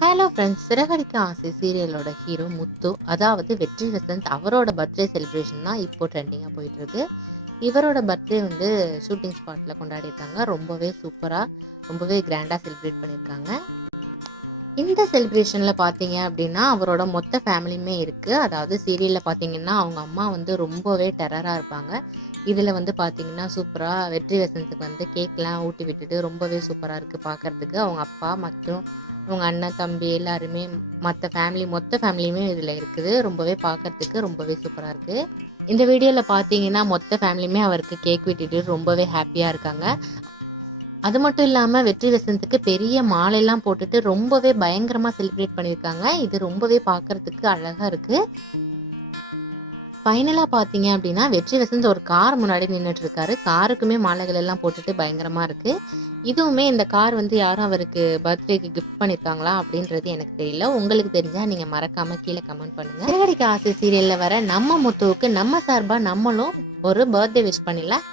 Hello friends, Siragadikka ஆசை சீரியலோட hero முத்து, அதாவது வெற்றி வசந்த், அவரோட பர்த்டே செலிப்ரேஷன் தான் இப்போ ட்ரெண்டிங்காக போயிட்டுருக்கு. இவரோட பர்த்டே வந்து ஷூட்டிங் ஸ்பாட்டில் கொண்டாடிருக்காங்க. ரொம்பவே சூப்பராக, ரொம்பவே கிராண்டாக செலிப்ரேட் பண்ணியிருக்காங்க. இந்த செலிப்ரேஷனில் பார்த்தீங்க அப்படின்னா அவரோட மொத்த ஃபேமிலியுமே இருக்குது. அதாவது சீரியலில் பார்த்தீங்கன்னா அவங்க அம்மா வந்து ரொம்பவே டெரராக இருப்பாங்க. இதில் வந்து பார்த்தீங்கன்னா சூப்பராக வெற்றி வசந்துக்கு வந்து கேக்லாம் ஊட்டி விட்டுட்டு ரொம்பவே சூப்பராக இருக்குது பார்க்குறதுக்கு. அவங்க அப்பா மற்றும் அவங்க அண்ணன் தம்பி எல்லாருமே மொத்த ஃபேமிலியுமே இதில் இருக்குது. ரொம்பவே பார்க்குறதுக்கு ரொம்பவே சூப்பராக இருக்குது. இந்த வீடியோவில் பார்த்தீங்கன்னா மொத்த ஃபேமிலியுமே அவருக்கு கேக் வெட்டிட்டு ரொம்பவே ஹாப்பியாக இருக்காங்க. அது மட்டும் இல்லாமல் வெற்றி வசந்துக்கு பெரிய மாலையெல்லாம் போட்டுட்டு ரொம்பவே பயங்கரமாக செலிப்ரேட் பண்ணியிருக்காங்க. இது ரொம்பவே பார்க்குறதுக்கு அழகாக இருக்குது. ஃபைனலாக பார்த்தீங்க அப்படின்னா வெற்றி வசந்த் ஒரு கார் முன்னாடி நின்றுட்டு இருக்காரு. காருக்குமே மாலைகள் எல்லாம் போட்டுட்டு பயங்கரமாக இருக்குது. இதுவுமே இந்த கார் வந்து யாரும் அவருக்கு பர்த்டேக்கு கிஃப்ட் பண்ணியிருக்காங்களா அப்படின்றது எனக்கு தெரியல. உங்களுக்கு தெரிஞ்சால் நீங்கள் மறக்காமல் கீழே கமெண்ட் பண்ணுங்கள். சிறகடிக்க ஆசை சீரியலில் வர நம்ம முத்துவுக்கு நம்ம சார்பாக நம்மளும் ஒரு பர்த்டே விஷ் பண்ணிடலாம்.